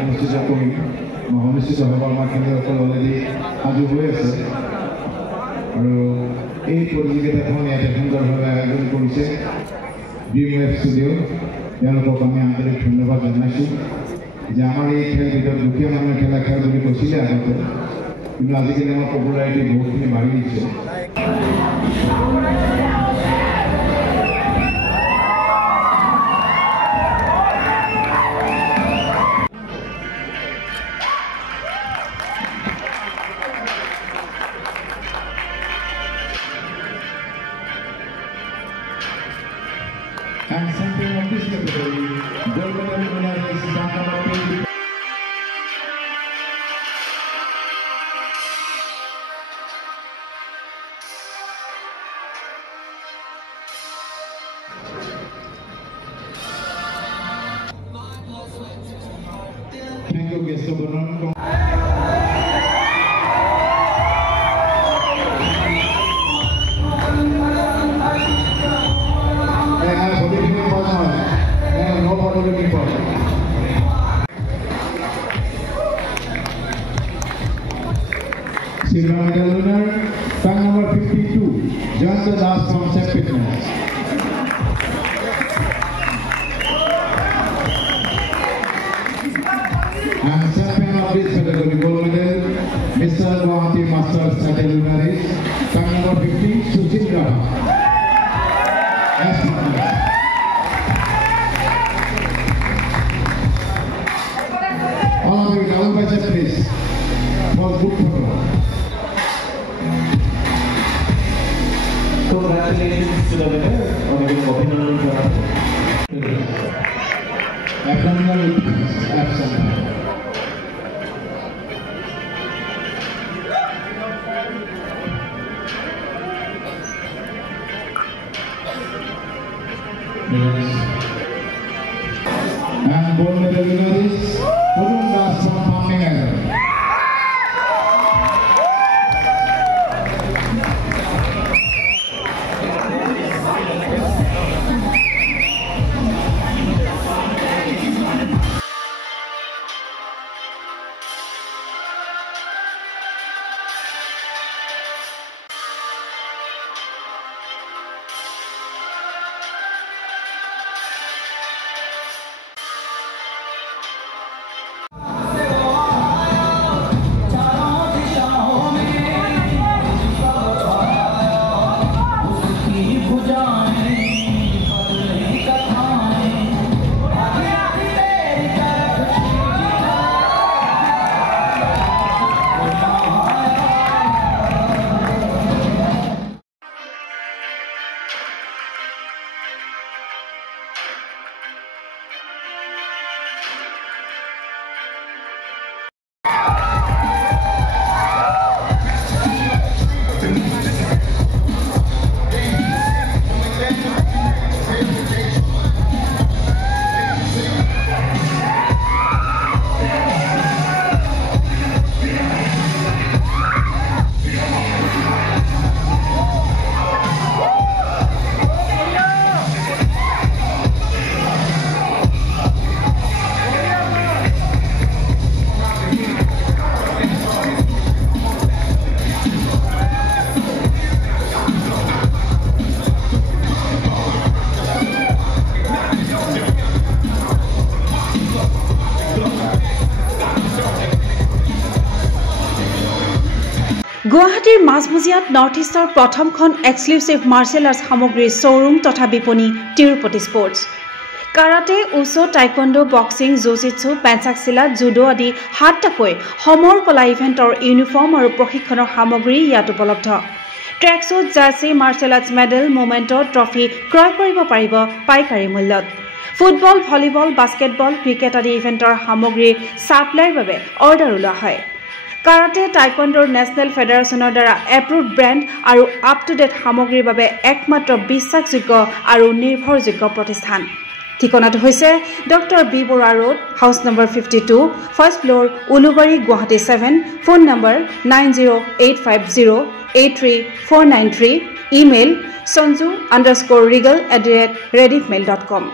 অনুষ্ঠিত কৰিম অনুষ্ঠিত হ'ব আমাৰ খেলুৱৈসকল অলৰেডি সাজু হৈ আছে আৰু এই প্ৰতিযোগিতাখন ইয়াতে সুন্দৰভাৱে আয়োজন কৰিছে ড্ৰিম ৱেব ষ্টুডিঅ' তেওঁলোকক আমি আন্তৰিক ধন্যবাদ জনাইছোঁ যে আমাৰ এই খেলবিধত দুখীয়া মানুহে খেলা খেল বুলি কৈছিলে আগতে কিন্তু আজিকালি আমাৰ পপুলাৰিটি বহুতখিনি বাঢ়ি গৈছে And something of this category, gold medal winner is Dhaka Mappi. Thank you, Gesto Bonon. Silver medal winner, tag number 52, Jonathan Das from Set Fitness. And champion of this category, gold medal, Mr. Guwahati Masters title winner is tag number 50, Sushil Raha. All of you, down by step please, for good photo. Congratulations to the winner. Abdominal absent. And gold medal winner is Arun Das from Farming Island. গুৱাহাটীৰ মাজমজিয়াত north ইষ্টৰ প্ৰথমখন exclusive martial arts সামগ্ৰীৰ showroom তথা বিপণী Tirupati sports karate wushu taekwondo boxing jujitsu pencak silat judo আদি 7টাকৈ সমৰ কলা ইভেণ্টৰ ইউনিফৰ্ম আৰু প্ৰশিক্ষণৰ সামগ্ৰী ইয়াত উপলব্ধ tracksuit jersey martial arts medal memento trophy ক্ৰয় কৰিব পাৰিব পাইকাৰী মূল্যত ফুটবল ভলিবল বাস্কেটবল ক্ৰিকেট আদি ইভেণ্টৰ সামগ্ৰীৰ সাপ্লাইৰ বাবে অৰ্ডাৰ ওলোৱা হয় Karate Taekwondo National Federation দ্বাৰা এপ্ৰুভড ব্ৰেণ্ড আৰু আপ টু ডেট সামগ্ৰীৰ বাবে একমাত্ৰ বিশ্বাসযোগ্য আৰু নিৰ্ভৰযোগ্য প্ৰতিষ্ঠান ঠিকনাটো হৈছে doctor B Barua road house number 52 first floor Ulubari Guwahati 7 phone number 9085083493 email sonju_regal@rediffmail.com